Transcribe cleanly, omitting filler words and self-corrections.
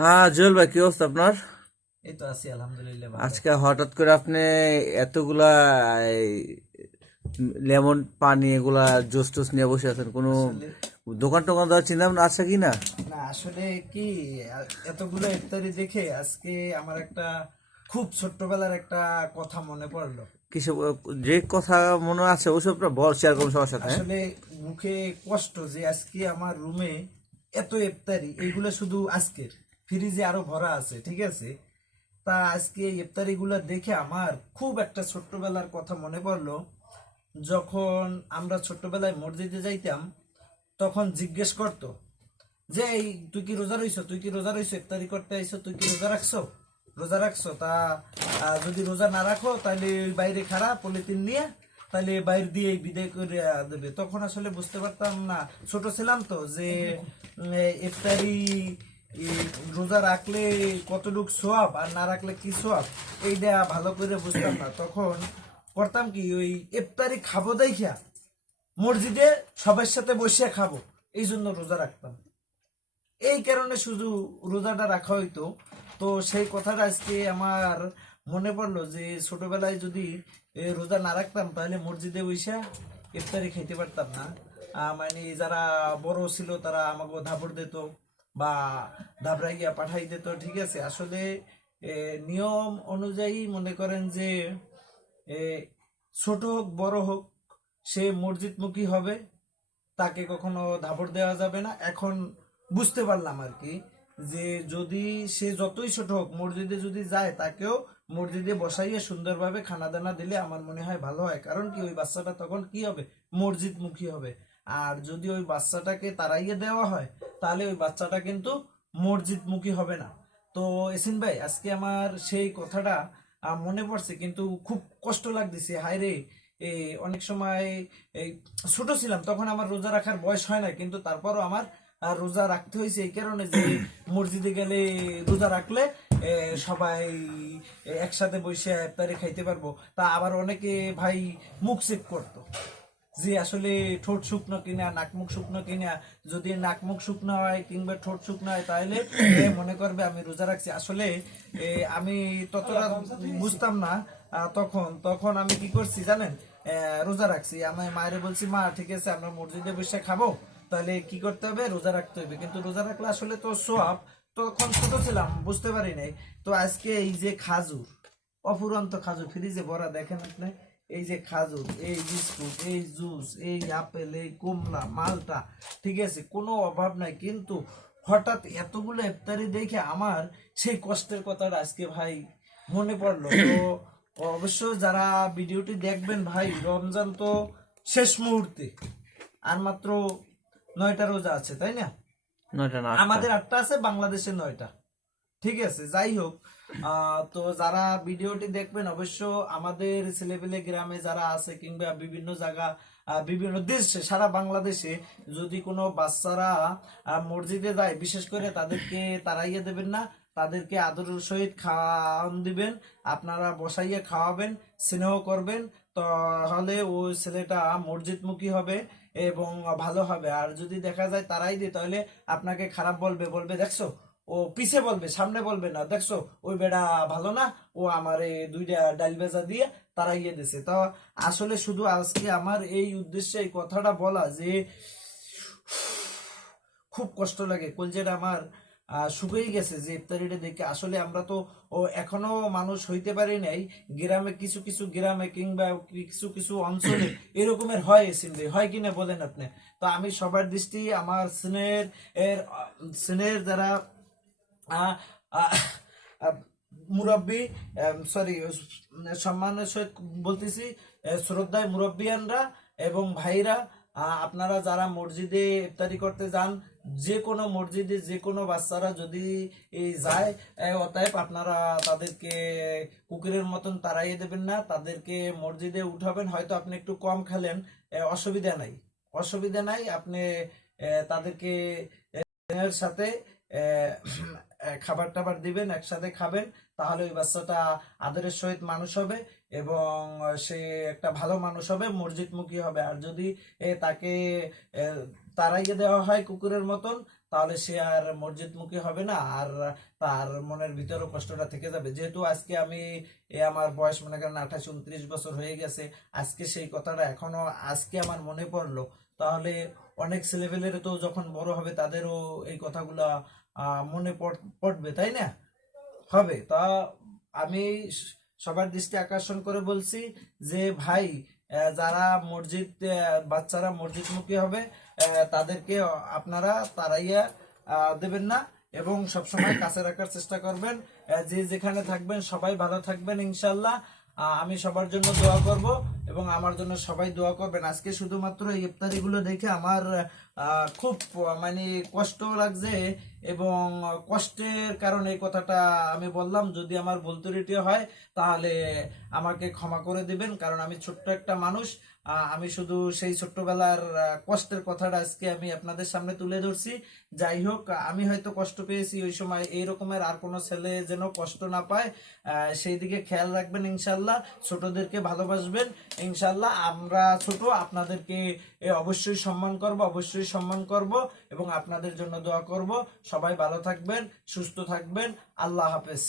হ্যাঁ, জুয়েল ভাই, কি অবস্থা আপনার? এই তো আছি আলহামদুলিল্লাহ ভালো। আজকে হঠাৎ করে আপনি এতগুলা এই, লেমন পানি এগুলা জুস টুস নিয়ে বসে আছেন, কোনো আসলে দোকান টোকান দেওয়ার চিন্তা ভাবনা আছে কি না? না আসলে কি এতগুলো ইফতারি দেখে আজকে আমার একটা খুব ছোট্টবেলার একটা কথা মনে পড়লো। কিসব যে কথা মনে আছে ওসব বল, শেয়ার করুন সবার সাথে, হ্যাঁ? আসলে মুখে কষ্ট যে আজকে আমার রুমে এত ইফতারি, এইগুলো শুধু আজকের, ফ্রিজে আরো ভরা আছে, ঠিক আছে। তা আজকে এই ইফতারি গুলা দেখে আমার খুব একটা ছোট্টবেলার কথা মনে পড়লো। যখন আমরা ছোট্টবেলায় মসজিদে যাইতাম, তখন জিজ্ঞেস করতো যে এই তুই কি রোজা রইছো, তুই কি রোজা রইছো, ইফতারি করতে আইছো, তুই কি রোজা রাখছো, রোজা রাখছো। তা যদি রোজা না রাখো তাহলে ওই বাইরে খাড়া পলিথিন নিয়ে তাহলে বাইরে দিয়ে বিদায় করে দেবে। তখন আসলে বুঝতে পারতাম না, ছোট ছিলাম তো, যে ইফতারি ই, রোজা রাখলে কতটুক সোয়াব আর না রাখলে কি সোয়াব, এইটা ভালো করে বুঝতাম না। তখন করতাম কি, ওই ইফতারি খাবো দেখা মসজিদে সবার সাথে বসে খাবো, এই জন্য রোজা রাখতাম। এই কারণে শুধু রোজাটা রাখা হইতো। তো সেই কথাটা আজকে আমার মনে পড়লো যে ছোটবেলায় যদি রোজা না রাখতাম তাহলে মসজিদে বইসা ইফতারি খাইতে পারতাম না। মানে যারা বড় ছিল তারা আমাকে ধাবড় দিত বা ধাবড়াই গিয়া পাঠাই দিত, ঠিক আছে। আসলে নিয়ম অনুযায়ী মনে করেন যে এ, ছোট হোক বড় হোক, সে মসজিদমুখী হবে, তাকে কখনো ধাপড় দেওয়া যাবে না। এখন বুঝতে পারলাম আর কি, যে যদি সে যতই ছোট হোক মসজিদে যদি যায়, তাকেও মসজিদে বসাইয়ে সুন্দরভাবে খানা দানা দিলে আমার মনে হয় ভালো হয়। কারণ কি, ওই বাচ্চাটা তখন কি হবে, মসজিদমুখী হবে। আর যদি ওই বাচ্চাটাকে তাড়াইয়ে দেওয়া হয়, তাহলে ওই বাচ্চাটা কিন্তু মসজিদমুখী হবে না। তো এসিন ভাই, আজকে আমার সেই কথাটা মনে পড়ছে, কিন্তু খুব কষ্ট লাগতেছে, হায় রে। এই অনেক সময় এই ছোট ছিলাম তখন আমার রোজা রাখার বয়স হয় না, কিন্তু তারপরও আমার রোজা রাখতে হয়েছে এই কারণে যে মসজিদে গেলে রোজা রাখলে সবাই একসাথে বসে ইফতারি খাইতে পারবো। তা আবার অনেকে ভাই মুখ চেক করতো যে আসলে ঠোঁট শুকনো কিনা, নাক মুখ শুকনো কিনা। যদি নাক মুখ শুকনো হয় কিংবা ঠোঁট শুকনো হয়, তাহলে মনে করবে আমি রোজা রাখছি। আসলে আমি ততটা বুঝতাম না। তখন তখন আমি কি করছি জানেন, রোজা রাখছি। আমি মায়ের বলছি, মা ঠিক আছে আমরা মসজিদে বসে খাবো, তাহলে কি করতে হবে, রোজা রাখতে হবে। কিন্তু রোজা রাখলে আসলে তো সোয়াব, তখন ছোট ছিলাম বুঝতে পারি নাই। তো আজকে এই যে খাজুর, অফুরন্ত খাজুর ফ্রিজে ভরা, দেখেন আপনি, এই যে খাজুর, এই বিস্কুট, এই জুস, এই আপেল, এই কমলা, মালটা, ঠিক আছে, কোনো অভাব নাই। কিন্তু হঠাৎ এতগুলো ইফতারি দেখে আমার সেই কষ্টের কথাটা আজকে ভাই মনে পড়লো। তো অবশ্য যারা ভিডিওটি দেখবেন ভাই, রমজান তো শেষ মুহূর্তে, আর মাত্র 9টা রোজা আছে, তাই না? 9টা না 8টা। আমাদের 8টা আছে, বাংলাদেশে 9টা, ঠিক আছে। যাই হোক, তো যারা ভিডিওটি দেখবেন অবশ্য আমাদের ছেলেপেলে গ্রামে যারা আছে কিংবা বিভিন্ন জায়গা, বিভিন্ন দেশে, সারা বাংলাদেশে যদি কোনো বাচ্চারা মসজিদে যায়, বিশেষ করে তাদেরকে তাড়াইয়ে দেবেন না, তাদেরকে আদরের সহিত খাওয়ান দিবেন, আপনারা বসাইয়ে খাওয়াবেন, স্নেহ করবেন। তাহলে ওই ছেলেটা মসজিদমুখী হবে এবং ভালো হবে। আর যদি দেখা যায় তারাই দিয়ে, তাহলে আপনাকে খারাপ বলবে, বলবে দেখছো, ও পিছে বলবে, সামনে বলবে না, দেখছো ওই বেড়া ভালো না, ও আমারে দুইটা ডাল ভেজা দিয়ে তারাইয়ে দিছে। তো আসলে শুধু আজকে আমার এই উদ্দেশ্যে এই কথাটা বলা যে খুব কষ্ট লাগে, কলজেটা আমার শুকিয়ে গেছে যে ইফতারিটা দেখে। আসলে আমরা তো এখনো মানুষ হইতে পারি নাই। গ্রামে কিছু কিছু গ্রামে কিংবা কিছু কিছু অঞ্চলে এরকমের হয়, এসিমবে হয় কিনা বলেন আপনি। তো আমি সবার দৃষ্টি, আমার স্নেহের যারা আহ, আহ, আহ, মুরব্বী, সরি, সম্মানের সহিত বলতেছি, শ্রদ্ধায় মুরব্বিয়ানরা এবং ভাইরা, আপনারা যারা মসজিদে ইফতারি করতে যান, যে কোনো মসজিদে যে কোনো বাচ্চারা যদি যায়, অতএব আপনারা তাদেরকে কুকুরের মতন তাড়াইয়ে দেবেন না, তাদেরকে মসজিদে উঠাবেন। হয়তো আপনি একটু কম খেলেন, অসুবিধা নাই, অসুবিধা নাই। আপনি তাদেরকে এর সাথে খাবার টাবার দিবেন, একসাথে খাবেন, তাহলে ওই বাচ্চাটা আদরের সহিত মানুষ হবে এবং সে একটা ভালো মানুষ হবে, মসজিদমুখী হবে। আর যদি তাকে এ, তাড়াইয়ে দেওয়া হয় কুকুরের মতন, তাহলে সে আর মসজিদমুখী হবে না, আর তার মনের ভিতরও কষ্টটা থেকে যাবে। যেহেতু আজকে আমি আমার বয়স মনে করেন 28-29 বছর হয়ে গেছে, আজকে সেই কথাটা এখনো আজকে আমার মনে পড়লো, তাহলে অনেক ছেলেপেলেরও তো যখন বড় হবে তাদেরও এই কথাগুলা মনে পড়বে, তাই না? হবে তা আমি সবার দৃষ্টি আকর্ষণ করে বলছি যে ভাই, যারা বাচ্চারা মসজিদমুখী হবে, তাদেরকে আপনারা তাড়াইয়া দেবেন না, এবং সবসময় কাছে রাখার চেষ্টা করবেন। যে যেখানে থাকবেন সবাই ভালো থাকবেন ইনশাল্লাহ। আমি সবার জন্য দোয়া করব এবং আমার জন্য সবাই দোয়া করবেন। আজকে শুধুমাত্র এই ইফতারিগুলো দেখে আমার খুব মানে কষ্ট লাগছে, এবং কষ্টের কারণে এই কথাটা আমি বললাম। যদি আমার ভুল ত্রুটি হয় তাহলে আমাকে ক্ষমা করে দিবেন, কারণ আমি ছোট্ট একটা মানুষ। আমি শুধু সেই ছোট্টবেলার কষ্টের কথাটা আজকে আমি আপনাদের সামনে তুলে ধরছি। যাই হোক, আমি হয়তো কষ্ট পেয়েছি ওই সময়, এই রকমের আর কোনো ছেলে যেন কষ্ট না পায় সেই দিকে খেয়াল রাখবেন ইনশাল্লাহ। ছোটদেরকে ভালোবাসবেন ইনশাল্লাহ। আমরা ছোট, আপনাদেরকে অবশ্যই সম্মান করব, অবশ্যই সম্মান করব, এবং আপনাদের জন্য দোয়া করব। সবাই ভালো থাকবেন, সুস্থ থাকবেন। আল্লাহ হাফেজ।